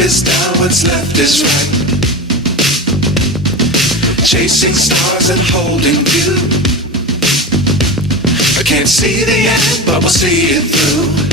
is down, what's left is right. Chasing stars and holding you. I can't see the end, but we'll see it through.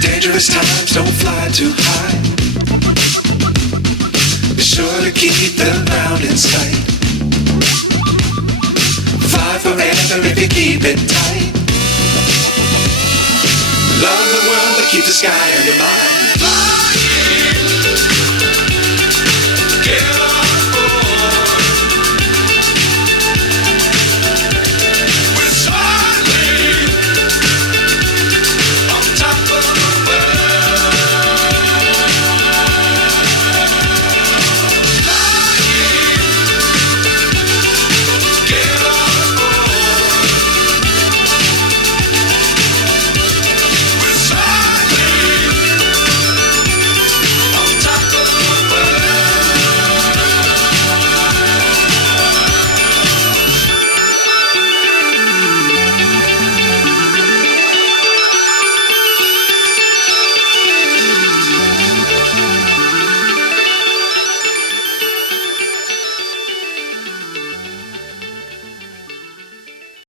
Dangerous times, don't fly too high. Be sure to keep the ground in sight. Fly forever if you keep it tight. Love the world, but keep the sky on your mind. Fly.